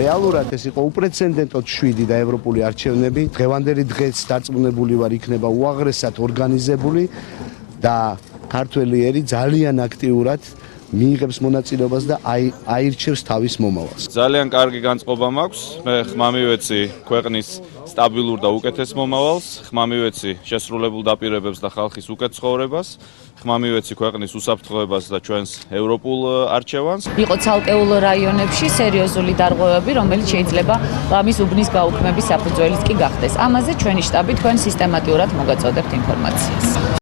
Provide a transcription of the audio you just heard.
რეალურად ეს იყო უპრეცედენტოდ შვიდი და ევროპული არჩევნები. დღევანდელი დღეს დარწმუნებული ვარ იქნება უაღრესად ორგანიზებული და ქართველი ერი ძალიან აქტიურად მიიღებს მონაწილეობას და აირჩევს თავის მომავალს. ძალიან კარგი განწყობა მაქვს. მე ხმამივეცი ქვეყნის სტაბილურ და უკეთეს მომავალს, ხმამივეცი შესრულებულ დაპირებებს და ხალხის უკეთ ცხოვრებას, ხმამივეცი ქვეყნის უსაფრთხოებას და ჩვენს ევროპულ არჩევანს. იყო ცალკეულ რაიონებში სერიოზული დარღვევები, რომელიც შეიძლება ამის უბნის გაუქმების საფუძველიც კი გახდეს. ამაზე ჩვენი შტაბი თქვენ სისტემატურად მოგაწოდებთ ინფორმაციას.